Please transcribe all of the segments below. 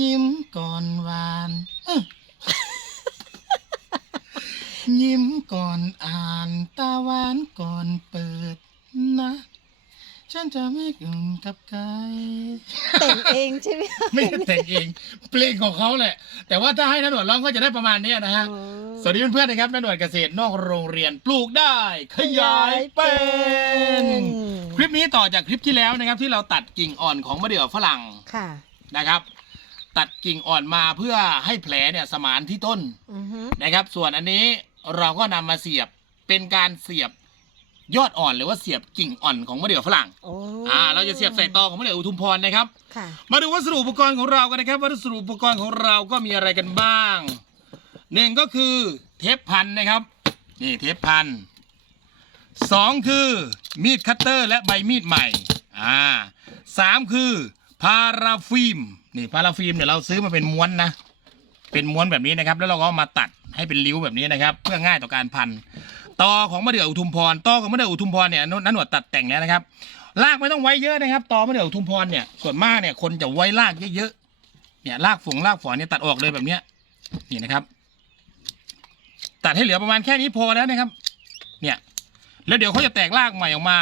ยิ้มก่อนหวานอื้อยิ้มก่อนอ่านตาหวานก่อนเปิดนะ ฉันจะไม่กลุ่มกับใครแต่งเองใช่ไหมไม่ได้แต่งเองเพลงของเขาแหละ แต่ว่าถ้าให้นันหนวดร้องก็จะได้ประมาณเนี้ยนะฮะอ๋อสวัสดีเพื่อนๆนะครับนันหนวดเกษตรนอกโรงเรียนปลูกได้ ขยายเป็น คลิปนี้ต่อจากคลิปที่แล้วนะครับ ที่เราตัดกิ่งอ่อนของมะเดื่อฝรั่งค่ะนะครับ ตัดกิ่งอ่อนมาเพื่อให้แผลเนี่ยสมานที่ต้นอือฮึนะครับ ส่วนอันนี้เราก็นำมาเสียบเป็นการเสียบยอดอ่อนหรือว่าเสียบกิ่งอ่อนของมะเดื่อฝรั่งโอ้อ่าเราจะเสียบใส่ตอของมะเดื่ออุทุมพรนะครับ ค่ะมาดูวัสดุอุปกรณ์ของเรากันนะครับ วัสดุอุปกรณ์ของเราก็มีอะไรกันบ้างหนึ่งก็คือเทปพันนะครับ นี่เทปพันสองคือมีดคัตเตอร์และใบมีดใหม่อ่าสามคือ พาราฟิล์มนี่พาราฟิล์มเนี่ยเราซื้อมาเป็นม้วนนะ เป็นม้วนแบบนี้นะครับ แล้วเราก็ามาตัดให้เป็นริ้วแบบนี้นะครับ เพื่อง่ายต่อการพันตอของมะเดื่ออุทุมพรตอของมะเดื่ออุทุมพรเนี่ยนันหนวดตัดแต่งแล้วนะครับรากไม่ต้องไว้เยอะนะครับ ตอมะเดื่ออุทุมพรเนี่ยส่วนมากเนี่ยคนจะไว้รากเยอะๆเนี่ยรากฝงรากฝอนเนี่ยตัดออกเลยแบบเนี้ยนี่นะครับ ตัดให้เหลือประมาณแค่นี้พอแล้วนะครับ เนี่ย แล้วเดี๋ยวเขาจะแตกรากใหม่ออกมา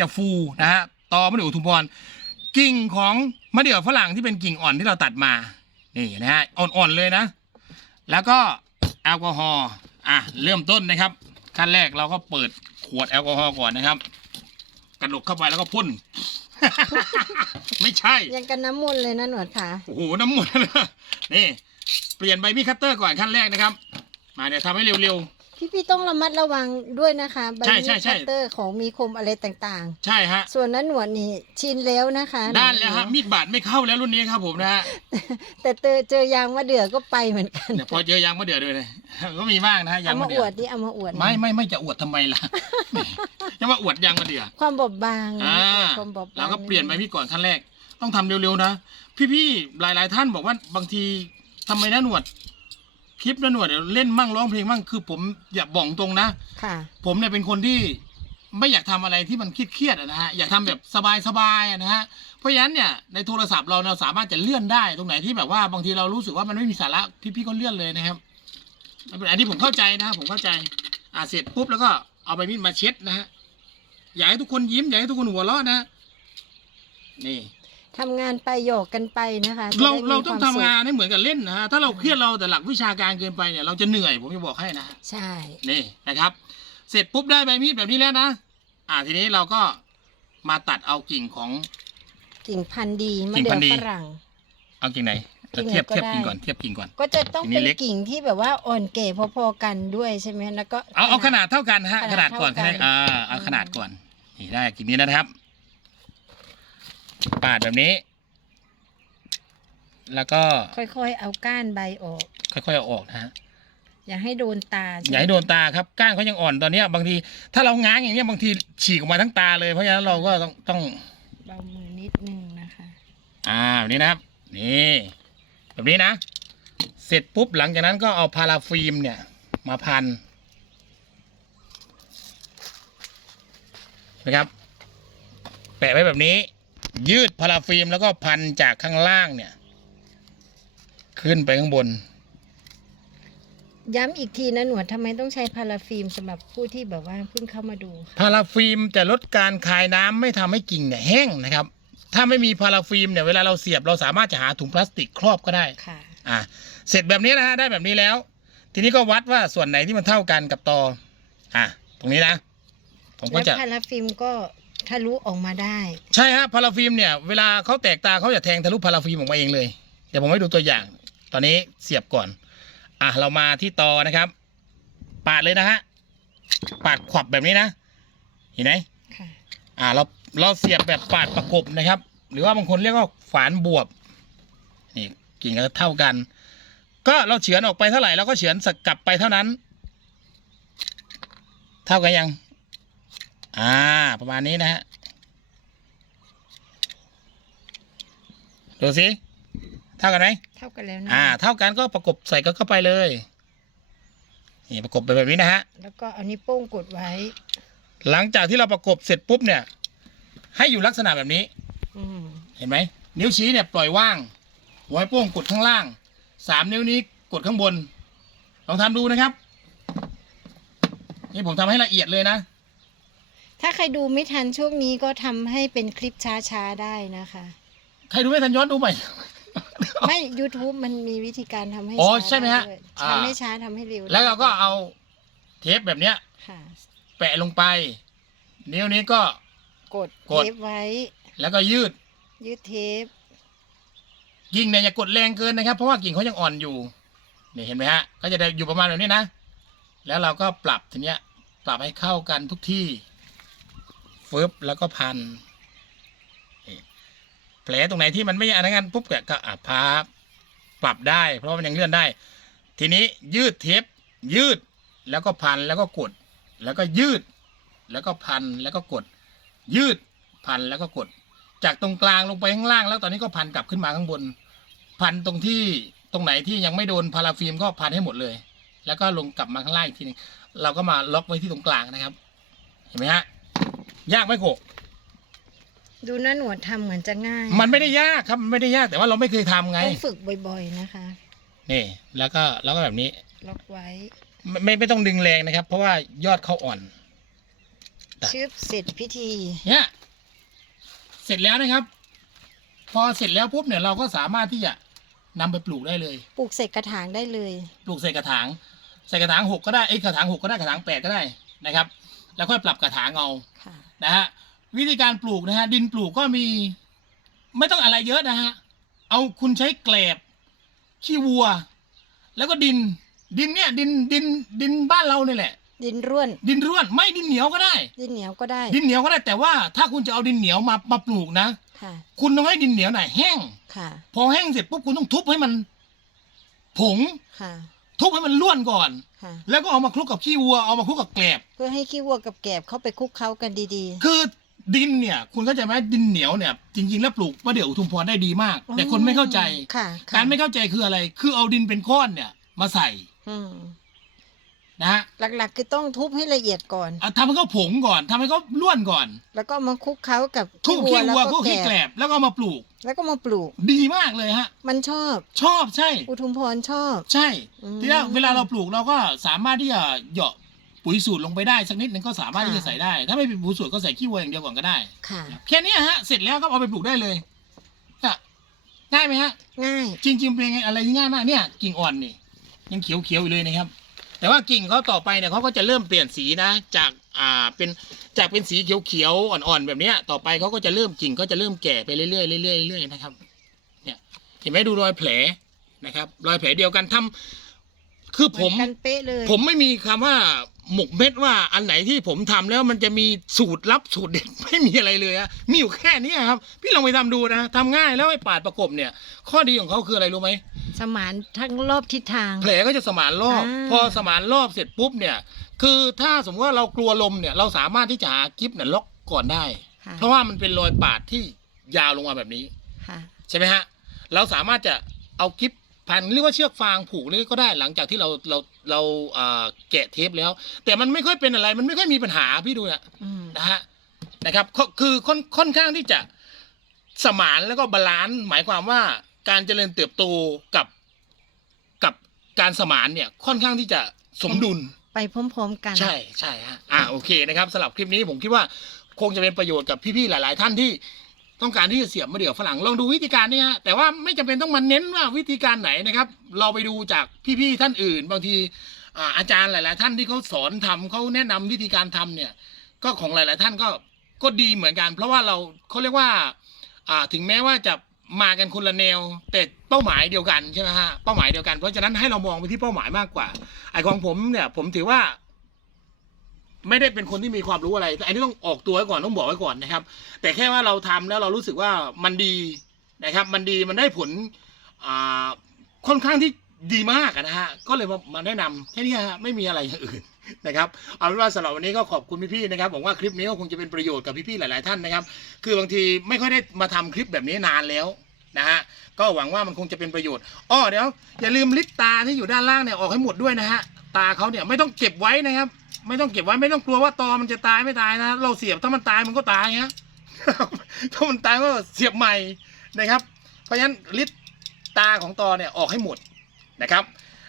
จะฟูนะฮะตอมะเดื่ออุทุมพร กิ่งของมะเดื่อฝรั่งที่เป็นกิ่งอ่อนที่เราตัดมา นี่นะฮะอ่อนๆเลยนะ แล้วก็แอลกอฮอล์อะเริ่มต้นนะครับ ขั้นแรกเราก็เปิดขวดแอลกอฮอล์ก่อนนะครับกระดกเข้าไปแล้วก็พ่น ไม่ใช่ ยังกันน้ำมนต์เลยนะหนวดค่ะ โอ้โห น้ำมันต์นะนี่ เปลี่ยนใบมีดคัตเตอร์ก่อนขั้นแรกนะครับ มาเดี๋ยวทำให้เร็ว พี่พี่ต้องระมัดระวังด้วยนะคะใบใช่มีดใช่ใช่คัตเตอร์ของมีคมอะไรต่างๆใช่ฮะ ๆ ส่วนนั้นหนวดนี่ชินแล้วนะคะด้านแล้วฮะมีดบาดไม่เข้าแล้วรุ่นนี้ครับผมนะฮะแต่เจอเจอยางมะเดื่อก็ไปเหมือนกันเนี่ยพอเจอยางมะเดือดด้วยเลย ก็มีบ้างนะฮะยาเอางมามะเดืออวดดดิเอามาอวดไม่ไม่ไม่จะอวดทำไมล่ะแหมจะมาอวดยางมะเดือดความบอบบางอ่าความบอบบางเราก็เปลี่ยนใบมีดก่อนขั้นแรก ต้องทำเร็วๆนะ พี่ๆหลายๆท่านบอกว่าบางทีทำไมนะหนวด คลิปนะหนวดเดี๋ยวเล่นมั่งร้องเพลงมั่งคือผมอยากบอกตรงนะ ค่ะ ผมเนี่ยเป็นคนที่ไม่อยากทำอะไรที่มันเครียดๆอะนะฮะอยากทำแบบสบายๆอะนะฮะเพราะฉะนั้นเนี่ยในโทรศัพท์เราเราสามารถจะเลื่อนได้ตรงไหนที่แบบว่าบางทีเรารู้สึกว่ามันไม่มีสาระพี่ๆก็เลื่อนเลยนะครับอันนี้ผมเข้าใจนะผมเข้าใจอ่าเสร็จปุ๊บแล้วก็เอาใบมีดมาเช็ดนะฮะอยากให้ทุกคนยิ้มอยากให้ทุกคนหัวเราะนะนี่ ทำงานไปหยอกกันไปนะคะจะเราได้มีเราต้องควทำมสุขงานให้เหมือนกับเล่นนะฮะถ้าเราเครียดเราแต่หลักวิชาการเกินไปเนี่ยเราจะเหนื่อยผมจะบอกให้นะฮะใช่ นี่นะครับ เสร็จปุ๊บได้ใบมีดแบบนี้แล้วนะอ่าทีนี้เราก็มาตัดเอากิ่งของ กิ่งพันธุ์ดีมะกิ่งเดื่พัอนธุ์ดี ฝรั่ง เอากิ่งไหนกิ่งไหนเทียบก็เทียบได้ กิ่งก่อนเทียบกิ่งก่อน ก็จะต้องกิ่งนี้เป็นเล็ก กิ่งที่แบบว่าอ่อนแก่พอๆกันด้วยใช่ไหมแล้วก็ เอาเอาขนาดเท่ากันฮะขขนานาดดก่อนเท่ากันอ่าเอาขนาดก่อนนี่ได้กิ่งนี้นะครับ ปาดแบบนี้ แล้วก็ค่อยๆ เอาก้านใบออก ค่อยๆเอาออกนะฮะอย่าให้โดนตาอย่าให้โดนตาครับก้านเขายังอ่อนตอนเนี้ย บางที ถ้าเราง้างอย่างเงี้ยบางทีฉีกออกมาทั้งตาเลยเพราะฉะนั้นเราก็ต้องต้องเบามือนิดนึงนะคะ อ่าแบบนี้นะครับ นี่ แบบนี้นะ เสร็จปุ๊บหลังจากนั้นก็เอาพาราฟิล์มเนี่ย มาพันนะครับ แปะไว้แบบนี้ ยืดพาราฟิล์มแล้วก็พันจากข้างล่างเนี่ย ขึ้นไปข้างบน ย้ำอีกทีนะหนวดทำไมต้องใช้พาราฟิล์มสำหรับผู้ที่แบบว่าเพิ่งเข้ามาดู พาราฟิล์มจะลดการคายน้ำไม่ทำให้กิ่งเนี่ยแห้งนะครับ ถ้าไม่มีพาราฟิล์มเนี่ยเวลาเราเสียบเราสามารถจะหาถุงพลาสติกครอบก็ได้ค่ะ อะเสร็จแบบนี้นะฮะได้แบบนี้แล้ว ทีนี้ก็วัดว่าส่วนไหนที่มันเท่ากันกับตอ อะ ตรงนี้นะ ผมก็แล้วจะ พาราฟิล์มก็ ทะลุออกมาได้ ใช่ฮะพาราฟิล์มเนี่ยเวลาเขาแตกตาเขาจะแทงทะลุพาราฟิล์มออกมาเองเลย เดี๋ยวผมให้ดูตัวอย่าง ตอนนี้เสียบก่อน อะเรามาที่ตอนะครับ ปาดเลยนะฮะปาดขวับแบบนี้นะ เห็นไหมค่ะ อ่าเราเราเสียบแบบปาดประกบนะครับ หรือว่าบางคนเรียกว่าฝานบวบนี่กิ่งก็เท่ากัน ก็เราเฉือนออกไปเท่าไหร่เราก็เฉือนสกลับไปเท่านั้น เท่ากันยัง อ่า ประมาณนี้นะฮะ ดูสิ เท่ากันไหม เท่ากันแล้วนะ อ่า เท่ากันก็ประกบใส่ก็เข้าไปเลย นี่ประกบไปแบบนี้นะฮะ แล้วก็เอานิ้วโป้งกดไว้ หลังจากที่เราประกบเสร็จปุ๊บเนี่ย ให้อยู่ลักษณะแบบนี้ อืมเห็นไหม นิ้วชี้เนี่ยปล่อยว่าง หัวไม้โป้งกดข้างล่าง สามนิ้วนี้กดข้างบน ลองทำดูนะครับ นี่ผมทำให้ละเอียดเลยนะ ถ้าใครดูไม่ทันช่วงนี้ก็ทำให้เป็นคลิปช้าๆได้นะคะ ใครดูไม่ทันย้อนดูใหม่ ไม่ YouTube มันมีวิธีการทำให้อ๋อช้าใช่ไหมฮะด้ด้วยอ่า ทำให้ช้าทำให้เร็วแล้วเราก็เอาเทปแบบเนี้ย ค่ะ แปะลงไป นิ้วนี้ก็ กดกดเทปไว้ แล้วก็ยืดยืดเทปกิ่งเนี่ยอย่ากดแรงเกินนะครับ เพราะว่ากิ่งเขายังอ่อนอยู่นี่เห็นไหมฮะก็จะได้อยู่ประมาณแบบนี้นะ แล้วเราก็ปรับทีเนี้ย ปรับให้เข้ากันทุกที่ ฟึบแล้วก็พันแผลตรงไหนที่มันไม่อันนั้นปุ๊บก็ก็อะพับปรับได้ เพราะมันยังเลื่อนได้ ทีนี้ยืดเทปยืดแล้วก็พันแล้วก็กด แล้วก็ยืด แล้วก็พันแล้วก็กด ยืดพันแล้วก็กด จากตรงกลางลงไปข้างล่าง แล้วตอนนี้ก็พันกลับขึ้นมาข้างบน พันตรงที่ตรงไหนที่ยังไม่โดนพาราฟิล์มก็พันให้หมดเลย แล้วก็ลงกลับมาข้างล่างอีกทีนึงเราก็มาล็อกไว้ที่ตรงกลางนะครับ เห็นไหมฮะ ยากไหมโขกดูหน้าหนวดทำเหมือนจะง่าย มันไม่ได้ยากครับมันไม่ได้ยากแต่ว่าเราไม่เคยทำไงต้องฝึกบ่อยๆนะคะ นี่แล้วก็แล้วก็แบบนี้ ล็อกไว้ ไม่ไม่ไม่ต้องดึงแรงนะครับ เพราะว่ายอดเขาอ่อนครับชึบเสร็จพิธี เนี่ยเสร็จแล้วนะครับ พอเสร็จแล้วปุ๊บเนี่ยเราก็สามารถที่จะนำไปปลูกได้เลย ปลูกใส่กระถางได้เลย ปลูกใส่กระถาง ใส่กระถางหกก็ได้ไอ้ยกระถางหกก็ได้กระถางแปดก็ได้นะครับ แล้วค่อยปรับกระถางเอาค่ะ นะฮะวิธีการปลูกนะฮะดินปลูกก็มี ไม่ต้องอะไรเยอะนะฮะเอาคุณใช้แกลบขี้วัว แล้วก็ดิน ดินเนี่ย ดินดินดินบ้านเราเนี่ยแหละ ดินร่วน ดินร่วนไม่ดินเหนียวก็ได้ ดินเหนียวก็ได้ ดินเหนียวก็ได้แต่ว่าถ้าคุณจะเอาดินเหนียวมามาปลูกนะ ค่ะ คุณต้องให้ดินเหนียวหน่อยแห้ง ค่ะ พอแห้งเสร็จปุ๊บคุณต้องทุบให้มัน ผง ค่ะ ทุบให้มันร่วนก่อน ค่ะแล้วก็เอามาคลุกกับขี้วัวเอามาคลุกกับแกลบ เพื่อให้ขี้วัวกับแกบเข้าไปคลุกเคล้ากันดีคือดินเนี่ย คุณเข้าใจไหมดินเหนียวเนี่ย จริง ๆ แล้วปลูกว่าเดี๋ยวอุทุมพรได้ดีมากๆแต่คนไม่เข้าใจ ค่ะค่ะการไม่เข้าใจคืออะไร คือเอาดินเป็นก้อนเนี่ย มาใส่ อืม นะฮะหลักๆ คือต้องทุบให้ละเอียดก่อนอะทำให้เขาผงก่อนทำให้เขาล้วนก่อนแล้วก็มาคลุกเคล้ากับทุบขี้วัวแล้วทุก็บขี้แกลแกบบแล้วก็เอามาปลูก แล้วก็มาปลูก ดีมากเลยฮะ มันชอบ ชอบใช่ อุทุมพรชอบ ใช่อืม ทีนี้เวลาเราปลูกเราก็สามารถที่จะเหยาะปุ๋ยสูตรลงไปได้สักนิดนึงก็สามารถที่จะใส่ได้ ถ้าไม่เป็นปุ๋ยสูตรก็ใส่ขี้วัวอย่างเดียวก่อนก็ได้ ค่ะ แค่เนี้ยฮะเสร็จแล้วก็เอาไปปลูกได้เลยอะง่ายไหมฮะ ง่าย จริงๆเป็นไงอะไรที่ง่ายมากเนี่ยกิ่งอ่อนนี่ยังเขียวๆอยู่เลยนะครับ แต่ว่ากิ่งเขาต่อไปเนี่ยเขาก็จะเริ่มเปลี่ยนสีนะ จากอ่าเป็นจากเป็นสีเขียวๆอ่อนๆแบบเนี้ย ต่อไปเขาก็จะเริ่มกิ่งก็จะเริ่มแก่ไปเรื่อยๆเรื่อยๆเรื่อยๆนะครับ เนี่ยเห็นไหมดูรอยแผลนะครับ รอยแผลเดียวกันทำคือเหผมือมนกันเป๊ะเลย ผมไม่มีคำว่า หมกเม็ดว่าอันไหนที่ผมทำแล้วมันจะมีสูตรลับสูตรเด็ดไม่มีอะไรเลยอะมีอยู่แค่เนี้ยครับ พี่ลองไปทำดูนะทำง่ายแล้วไอ้ปาดประกบเนี่ย ข้อดีของเขาคืออะไรรู้ไหมสมานทั้งรอบทิศทาง แผลก็จะสมานรอบอ่าพอสมานรอบเสร็จปุ๊บเนี่ย คือถ้าสมมติว่าเรากลัวลมเนี่ยเราสามารถที่จะหากิฟเนี่ยล็อกก่อนได้ค่ะเพราะว่ามันเป็นรอยปาดที่ยาวลงมาแบบนี้ค่ะใช่ไหมฮะเราสามารถจะเอากิฟ พันหรือว่าเชือกฟางผูกเลยก็ได้หลังจากที่เราเราเราเอ่อแกะเทปแล้ว แต่มันไม่ค่อยเป็นอะไร มันไม่ค่อยมีปัญหาพี่ดูนะอืมนะฮะนะครับก็คือค่อนค่อนข้างที่จะสมานแล้วก็บาลานซ์หมายความว่าการเจริญเติบโตกับกับการสมานเนี่ยค่อนข้างที่จะสมดุลไปพร้อมๆ กัน ใช่ใช่ฮะอ่าโอเคนะครับสำหรับคลิปนี้ผมคิดว่าคงจะเป็นประโยชน์กับพี่ๆหลาย ๆ ท่านที่ ต้องการที่จะเสียบมะเดื่อฝรั่งลองดูวิธีการนี้ฮะแต่ว่าไม่จำเป็นต้องมาเน้นว่าวิธีการไหนนะครับ เราไปดูจากพี่ๆท่านอื่น บางทีอาอาจารย์หลาย ๆ ท่านที่เขาสอนทำเขาแนะนำวิธีการทำเนี่ยก็ของหลาย ๆ ท่านก็ก็ดีเหมือนกัน เพราะว่าเราเขาเรียกว่าอ่าถึงแม้ว่าจะมากันคนละแนว แต่เป้าหมายเดียวกันใช่ไหมฮะเป้าหมายเดียวกันเพราะฉะนั้นให้เรามองไปที่เป้าหมายมากกว่าไอของผมเนี่ยผมถือว่า ไม่ได้เป็นคนที่มีความรู้อะไร แต่อันนี้ต้องออกตัวไว้ก่อนต้องบอกไว้ก่อนนะครับ แต่แค่ว่าเราทำแล้วเรารู้สึกว่ามันดีนะครับ มันดีมันได้ผลค่อนข้างที่ดีมากนะฮะก็เลยมามาแนะนำแค่นี้ฮะไม่มีอะไรอย่างอื่นนะครับเอาเป็นว่าสำหรับวันนี้ก็ขอบคุณพี่ๆนะครับหวังว่าคลิปนี้ก็คงจะเป็นประโยชน์กับพี่ๆหลาย ๆ ท่านนะครับ คือบางทีไม่ค่อยได้มาทำคลิปแบบนี้นานแล้ว นะฮะก็หวังว่ามันคงจะเป็นประโยชน์อ้อเดี๋ยวอย่าลืมลิตตาที่อยู่ด้านล่างเนี่ยออกให้หมดด้วยนะฮะตาเขาเนี่ยไม่ต้องเก็บไว้นะครับ ไม่ต้องเก็บไว้ไม่ต้องกลัวว่าตอมันจะตายไม่ตายนะเราเสียบถ้ามันตายมันก็ตายฮะถ้ามันตายก็เสียบใหม่นะครับ เพราะฉะนั้นลิตตาของตอเนี่ยออกให้หมดนะครับ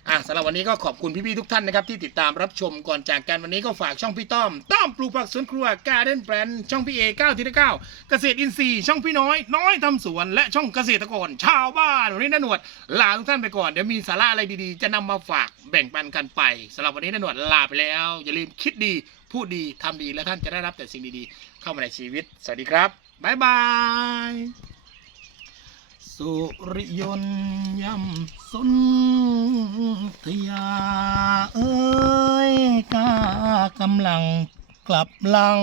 อะสำหรับวันนี้ก็ขอบคุณพี่ๆทุกท่านนะครับที่ติดตามรับชมก่อนจากกันวันนี้ก็ฝากช่องพี่ต้อมต้อมปลูกผักสวนครัวการ์เด้นแบรนด์ช่องพี่เอเก้าทีละเก้าเกษตรอินทรีย์ช่องพี่น้อย น้อยทำสวนและช่องเกษตรกรชาวบ้านวันนี้นหนวดลาทุกท่านไปก่อนเดี๋ยวมีสาระอะไรดีๆ จะนำมาฝากแบ่งปันกันไปสำหรับวันนี้นหนวดลาไปแล้ว อย่าลืมคิดดีพูดดีทำดีและท่านจะได้รับแต่สิ่งดีๆ เข้ามาในชีวิต สวัสดีครับบ๊ายบาย สุริยนย่ำสุนทยา เอ้ยกากำลังกลับลัง